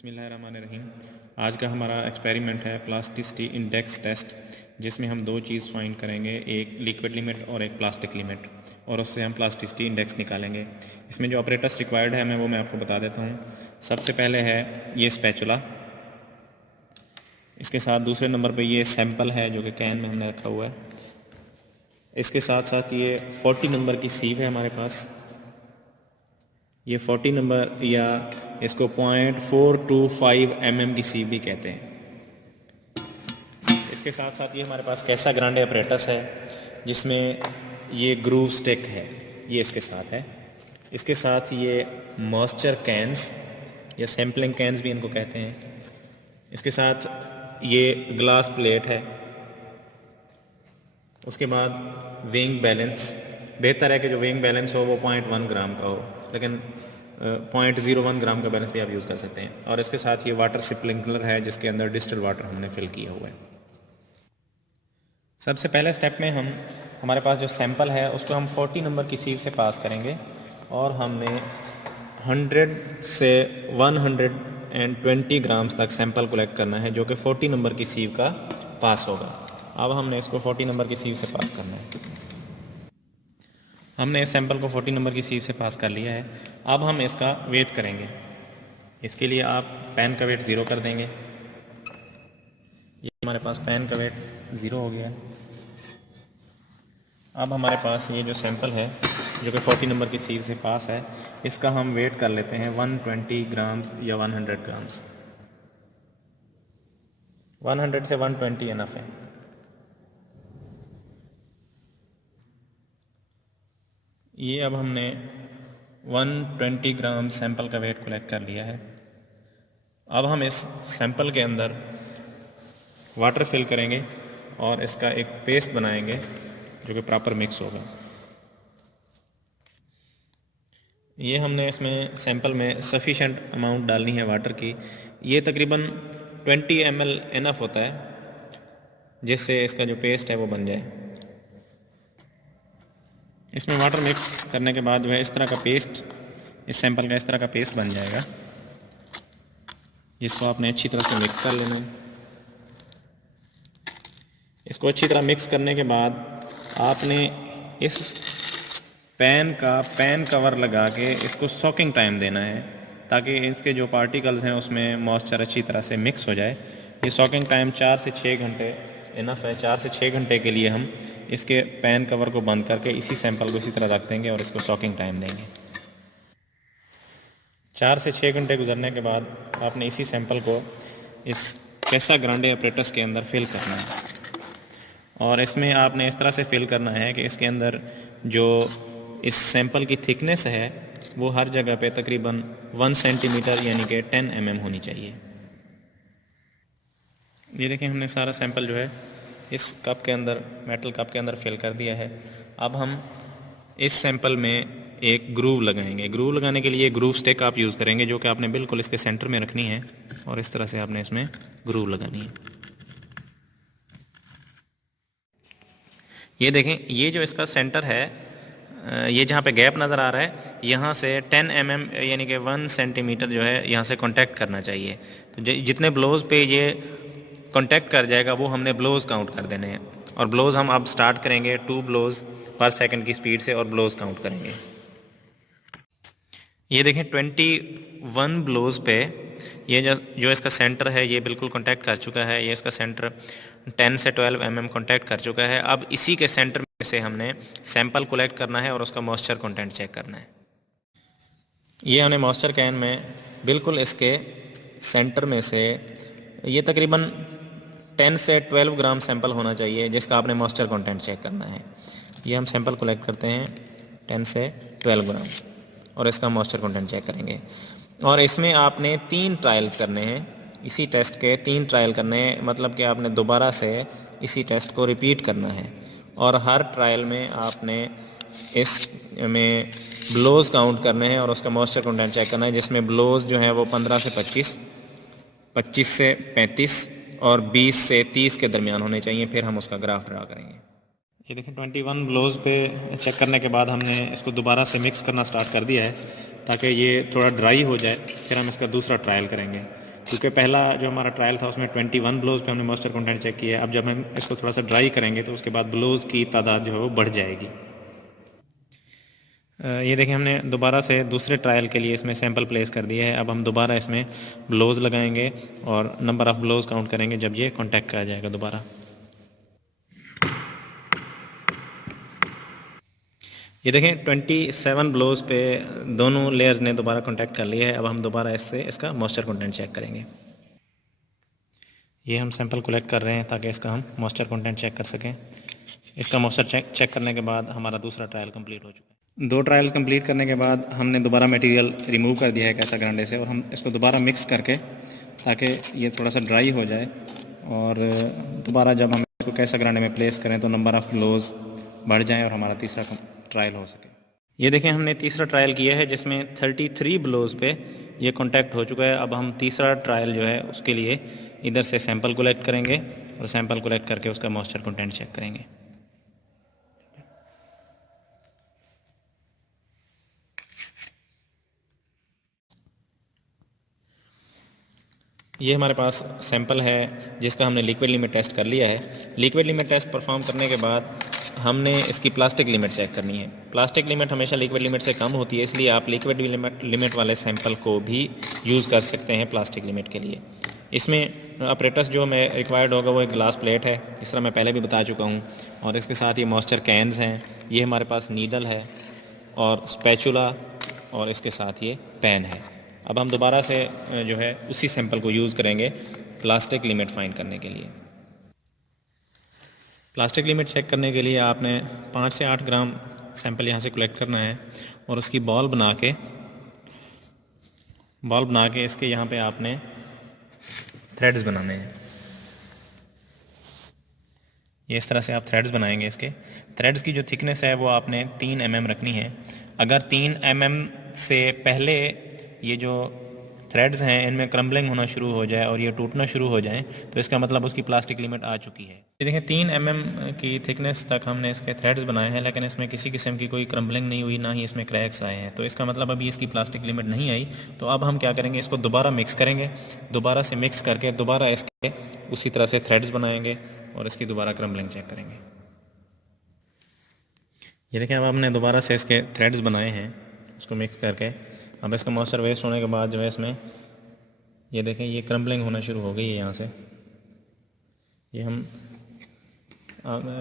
बिस्मिल्लाहिर्रहमानिर्रहीम। आज का हमारा एक्सपेरिमेंट है प्लास्टिसिटी इंडेक्स टेस्ट, जिसमें हम दो चीज़ फाइंड करेंगे, एक लिक्विड लिमिट और एक प्लास्टिक लिमिट, और उससे हम प्लास्टिसिटी इंडेक्स निकालेंगे। इसमें जो ऑपरेटर्स रिक्वायर्ड है मैं आपको बता देता हूँ। सबसे पहले है ये स्पैचुला, इसके साथ दूसरे नंबर पे ये सैंपल है जो कि कैन में हमने रखा हुआ है। इसके साथ साथ ये 40 नंबर की सीव है हमारे पास। ये 40 नंबर या इसको 0.425 mm की सीव भी कहते हैं। इसके साथ साथ ये हमारे पास कैसा ग्रांडे अपरेटस है जिसमें ये ग्रूव स्टिक है, ये इसके साथ है। इसके साथ ये मॉइस्चर कैंस या सैम्पलिंग कैंस भी इनको कहते हैं। इसके साथ ये ग्लास प्लेट है। उसके बाद वेइंग बैलेंस, बेहतर है कि जो वेइंग बैलेंस हो वो 0.1 ग्राम का हो, लेकिन 0.01 ग्राम का बैलेंस भी आप यूज़ कर सकते हैं। और इसके साथ ये वाटर स्प्रिंकलर है जिसके अंदर डिस्टिल वाटर हमने फिल किया हुआ है। सबसे पहले स्टेप में हमारे पास जो सैंपल है उसको हम 40 नंबर की सीव से पास करेंगे और हमने 100 से 120 ग्राम्स तक सैंपल कलेक्ट करना है जो कि 40 नंबर की सीव का पास होगा। अब हमने इसको 40 नंबर की सीव से पास करना है। हमने इस सैंपल को 40 नंबर की सीव से पास कर लिया है। अब हम इसका वेट करेंगे। इसके लिए आप पैन का वेट 0 कर देंगे। ये हमारे पास पैन का वेट 0 हो गया है। अब हमारे पास ये जो सैंपल है जो कि 40 नंबर की सीव से पास है, इसका हम वेट कर लेते हैं 120 ग्राम्स या 100 ग्राम्स। 100 से 120 इनफ है। ये अब हमने 120 ग्राम सैंपल का वेट कलेक्ट कर लिया है। अब हम इस सैंपल के अंदर वाटर फिल करेंगे और इसका एक पेस्ट बनाएंगे जो कि प्रॉपर मिक्स होगा। ये हमने इसमें सैंपल में सफिशेंट अमाउंट डालनी है वाटर की। ये तकरीबन 20 ml इनफ होता है जिससे इसका जो पेस्ट है वो बन जाए। इसमें वाटर मिक्स करने के बाद जो है इस तरह का पेस्ट, इस सैंपल का इस तरह का पेस्ट बन जाएगा, जिसको आपने अच्छी तरह से मिक्स कर लेना है। इसको अच्छी तरह मिक्स करने के बाद आपने इस पैन कवर लगा के इसको सॉकिंग टाइम देना है ताकि इसके जो पार्टिकल्स हैं उसमें मॉइस्चर अच्छी तरह से मिक्स हो जाए। ये सॉकिंग टाइम 4 से 6 घंटे इनफ है। 4 से 6 घंटे के लिए हम इसके पैन कवर को बंद करके इसी सैंपल को इसी तरह रख देंगे और इसको सॉकिंग टाइम देंगे। 4 से 6 घंटे गुजरने के बाद आपने इसी सैंपल को इस कैसा ग्रांडे अपरेटस के अंदर फिल करना है और इसमें आपने इस तरह से फिल करना है कि इसके अंदर जो इस सैंपल की थिकनेस है वो हर जगह पे तकरीबन 1 सेंटीमीटर यानी कि 10 mm होनी चाहिए। ये देखें, हमने सारा सैंपल जो है इस कप के अंदर, मेटल कप के अंदर फिल कर दिया है। अब हम इस सैंपल में एक ग्रूव लगाएंगे। ग्रूव लगाने के लिए ग्रूव स्टिक आप यूज़ करेंगे जो कि आपने बिल्कुल इसके सेंटर में रखनी है और इस तरह से आपने इसमें ग्रूव लगानी है। ये देखें, ये जो इसका सेंटर है, ये जहाँ पे गैप नज़र आ रहा है, यहाँ से 10 mm यानी कि 1 सेंटीमीटर जो है यहाँ से कांटेक्ट करना चाहिए। तो जितने ब्लोज पे ये कांटेक्ट कर जाएगा वो हमने ब्लोज काउंट कर देने हैं। और ब्लोज हम अब स्टार्ट करेंगे 2 ब्लोज पर सेकंड की स्पीड से और ब्लोज काउंट करेंगे। ये देखें, 21 ब्लोज पे ये जो इसका सेंटर है ये बिल्कुल कांटेक्ट कर चुका है। ये इसका सेंटर 10 से 12 mm कांटेक्ट कर चुका है। अब इसी के सेंटर में से हमने सैंपल कलेक्ट करना है और उसका मॉइस्चर कंटेंट चेक करना है। ये हमने मॉइस्चर कैन में बिल्कुल इसके सेंटर में से ये तकरीबन 10 से 12 ग्राम सैंपल होना चाहिए जिसका आपने मॉइस्चर कंटेंट चेक करना है। ये हम सैंपल कलेक्ट करते हैं 10 से 12 ग्राम और इसका मॉइस्चर कंटेंट चेक करेंगे। और इसमें आपने 3 ट्रायल्स करने हैं। इसी टेस्ट के 3 ट्रायल करने हैं, मतलब कि आपने दोबारा से इसी टेस्ट को रिपीट करना है और हर ट्रायल में आपने इसमें ब्लोज काउंट करने हैं और उसका मॉइस्चर कंटेंट चेक करना है, जिसमें ब्लोज जो है वो 15 से 25, 25 से 35 और 20 से 30 के दरमियान होने चाहिए। फिर हम उसका ग्राफ ड्रा करेंगे। ये देखें, 21 ब्लोज पे चेक करने के बाद हमने इसको दोबारा से मिक्स करना स्टार्ट कर दिया है ताकि ये थोड़ा ड्राई हो जाए। फिर हम इसका दूसरा ट्रायल करेंगे। क्योंकि पहला जो हमारा ट्रायल था उसमें 21 ब्लोज पे हमने मॉइस्चर कंटेंट चेक किया है। अब जब हम इसको थोड़ा सा ड्राई करेंगे तो उसके बाद ब्लोज की तादाद जो है वो बढ़ जाएगी। ये देखें, हमने दोबारा से दूसरे ट्रायल के लिए इसमें सैंपल प्लेस कर दिया है। अब हम दोबारा इसमें ब्लोज लगाएंगे और नंबर ऑफ़ ब्लोज काउंट करेंगे जब ये कॉन्टैक्ट आ जाएगा दोबारा। ये देखें 27 ब्लोज पे दोनों लेयर्स ने दोबारा कॉन्टैक्ट कर लिया है। अब हम दोबारा इससे इसका मॉइस्चर कंटेंट चेक करेंगे। ये हम सैंपल कलेक्ट कर रहे हैं ताकि इसका हम मॉइस्चर कंटेंट चेक कर सकें। इसका मॉइस्चर चेक करने के बाद हमारा दूसरा ट्रायल कंप्लीट हो चुका है। 2 ट्रायल्स कंप्लीट करने के बाद हमने दोबारा मटेरियल रिमूव कर दिया है कैसा ग्रांडे से, और हम इसको दोबारा मिक्स करके ताकि ये थोड़ा सा ड्राई हो जाए, और दोबारा जब हम इसको कैसा ग्रांडे में प्लेस करें तो नंबर ऑफ़ ब्लोज बढ़ जाएँ और हमारा तीसरा ट्रायल हो सके। ये देखें, हमने तीसरा ट्रायल किया है जिसमें 33 ब्लोज पे ये कॉन्टैक्ट हो चुका है। अब हम तीसरा ट्रायल जो है उसके लिए इधर से सैंपल कलेक्ट करेंगे और सैंपल कलेक्ट करके उसका मॉइस्चर कंटेंट चेक करेंगे। ये हमारे पास सैंपल है जिसका हमने लिक्विड लिमिट टेस्ट कर लिया है। लिक्विड लिमिट टेस्ट परफॉर्म करने के बाद हमने इसकी प्लास्टिक लिमिट चेक करनी है। प्लास्टिक लिमिट हमेशा लिक्विड लिमिट से कम होती है, इसलिए आप लिक्विड लिमिट वाले सैंपल को भी यूज़ कर सकते हैं प्लास्टिक लिमिट के लिए। इसमें अपरेटस जो हमें रिक्वायर्ड होगा वो एक ग्लास प्लेट है, जिस तरह मैं पहले भी बता चुका हूँ, और इसके साथ ये मॉइस्चर कैन्स हैं, ये हमारे पास नीडल है और स्पैचुला, और इसके साथ ये पेन है। अब हम दोबारा से जो है उसी सैंपल को यूज़ करेंगे प्लास्टिक लिमिट फाइंड करने के लिए। प्लास्टिक लिमिट चेक करने के लिए आपने 5 से 8 ग्राम सैंपल यहाँ से कलेक्ट करना है और उसकी बॉल बना के इसके यहाँ पे आपने थ्रेड्स बनाने हैं। ये इस तरह से आप थ्रेड्स बनाएंगे। इसके थ्रेड्स की जो थिकनेस है वो आपने 3 mm रखनी है। अगर 3 mm से पहले ये जो थ्रेड्स हैं इनमें क्रम्बलिंग होना शुरू हो जाए और ये टूटना शुरू हो जाए तो इसका मतलब उसकी प्लास्टिक लिमिट आ चुकी है। ये देखें, 3 mm की थिकनेस तक हमने इसके थ्रेड्स बनाए हैं, लेकिन इसमें किसी किस्म की कोई क्रम्बलिंग नहीं हुई, ना ही इसमें क्रैक्स आए हैं, तो इसका मतलब अभी इसकी प्लास्टिक लिमिट नहीं आई। तो अब हम क्या करेंगे, इसको दोबारा मिक्स करेंगे, दोबारा से मिक्स करके दोबारा इसके उसी तरह से थ्रेड्स बनाएंगे और इसकी दोबारा क्रम्बलिंग चेक करेंगे। ये देखें, अब हमने दोबारा से इसके थ्रेड्स बनाए हैं उसको मिक्स करके। अब इसका मॉइस्चर वेस्ट होने के बाद जो है इसमें ये देखें ये क्रम्बलिंग होना शुरू हो गई है यहाँ से।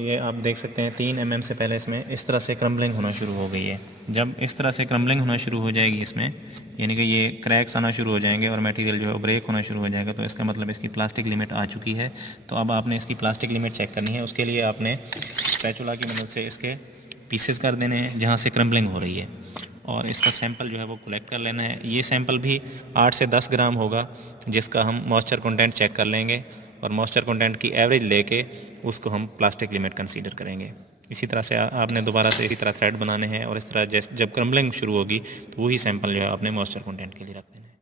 ये आप देख सकते हैं 3 mm से पहले इसमें इस तरह से क्रम्बलिंग होना शुरू हो गई है। जब इस तरह से क्रम्बलिंग होना शुरू हो जाएगी इसमें, यानी कि ये क्रैक्स आना शुरू हो जाएंगे और मटेरियल जो है ब्रेक होना शुरू हो जाएगा, तो इसका मतलब इसकी प्लास्टिक लिमिट आ चुकी है। तो अब आपने इसकी प्लास्टिक लिमिट चेक करनी है। उसके लिए आपने स्पैचुला की मदद से इसके पीसेस कर देने हैं जहाँ से क्रम्बलिंग हो रही है, और इसका सैंपल जो है वो कलेक्ट कर लेना है। ये सैंपल भी 8 से 10 ग्राम होगा, जिसका हम मॉइस्चर कंटेंट चेक कर लेंगे और मॉइस्चर कंटेंट की एवरेज लेके उसको हम प्लास्टिक लिमिट कंसीडर करेंगे। इसी तरह से आपने दोबारा से इसी तरह थ्रेड बनाने हैं और इस तरह जब क्रम्बलिंग शुरू होगी तो वही सैंपल जो है आपने मॉइस्चर कंटेंट के लिए रख देना है।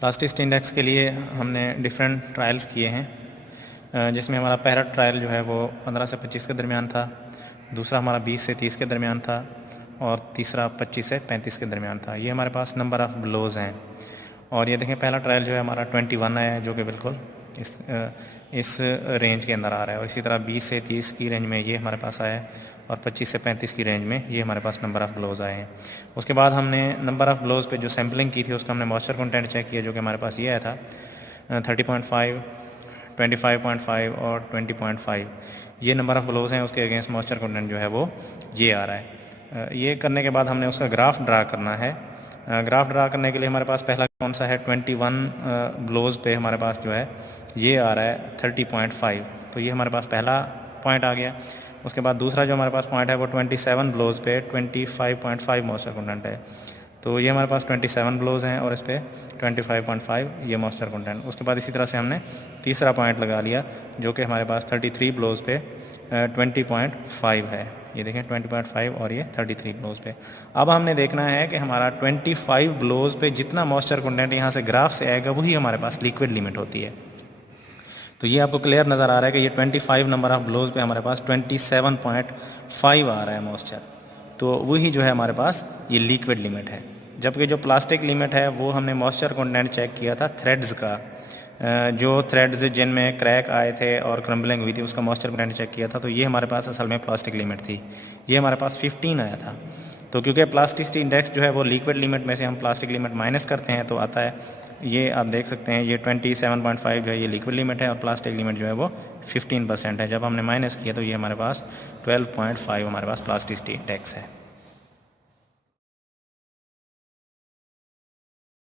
प्लास्टिस्ट इंडेक्स के लिए हमने डिफरेंट ट्रायल्स किए हैं, जिसमें हमारा पहला ट्रायल जो है वो 15 से 25 के दरमियान था, दूसरा हमारा 20 से 30 के दरमियान था, और तीसरा 25 से 35 के दरमियान था। ये हमारे पास नंबर ऑफ़ ब्लोज हैं। और ये देखें, पहला ट्रायल जो है हमारा 21 आया है, जो कि बिल्कुल इस रेंज के अंदर आ रहा है, और इसी तरह 20 से 30 की रेंज में ये हमारे पास आया है, और 25 से 35 की रेंज में ये हमारे पास नंबर ऑफ़ ब्लोज आए हैं। उसके बाद हमने नंबर ऑफ़ ब्लोज पे जो सैम्पलिंग की थी उसका हमने मॉइस्चर कंटेंट चेक किया, जो कि हमारे पास ये आया था 30.5, 25.5 और 20.5। ये नंबर ऑफ़ ब्लोज हैं, उसके अगेंस्ट मॉइस्चर कंटेंट जो है वो ये आ रहा है। ये करने के बाद हमने उसका ग्राफ ड्रा करना है। ग्राफ ड्रा करने के लिए हमारे पास पहला कौन सा है, 21 ब्लोज पे हमारे पास जो है ये आ रहा है 30.5, तो ये हमारे पास पहला पॉइंट आ गया। उसके बाद दूसरा जो हमारे पास पॉइंट है वो 27 ब्लोज पे 25.5 मॉइस्चर कंटेंट है, तो ये हमारे पास 27 ब्लोज हैं और इस पर 25.5 ये मॉइस्चर कंटेंट। उसके बाद इसी तरह से हमने तीसरा पॉइंट लगा लिया, जो कि हमारे पास 33 ब्लोज पे 20.5 है। ये देखें 20.5 और ये 33 ब्लोज पे। अब हमने देखना है कि हमारा 25 ब्लोज पे जितना मॉइस्चर कंटेंट यहाँ से ग्राफ से आएगा वही हमारे पास लिक्विड लिमिट होती है। तो ये आपको क्लियर नज़र आ रहा है कि ये 25 नंबर ऑफ़ ब्लोज पे हमारे पास 27.5 आ रहा है मॉइस्चर, तो वही जो है हमारे पास ये लिक्विड लिमिट है। जबकि जो प्लास्टिक लिमिट है वो हमने मॉइस्चर कंटेंट चेक किया था थ्रेड्स का, जो थ्रेड्स जिनमें क्रैक आए थे और क्रम्बलिंग हुई थी उसका मॉइस्चर कंटेंट चेक किया था, तो ये हमारे पास असल में प्लास्टिक लिमिट थी, ये हमारे पास 15 आया था। तो क्योंकि प्लास्टिसिटी इंडेक्स जो है वो लिक्विड लिमिट में से हम प्लास्टिक लिमिट माइनस करते हैं तो आता है, ये आप देख सकते हैं ये 27.5 जो है ये लिक्विड लिमिट है और प्लास्टिक लिमिट जो है वो 15% है। जब हमने माइनस किया तो ये हमारे पास 12.5 हमारे पास प्लास्टिसिटी इंडेक्स है।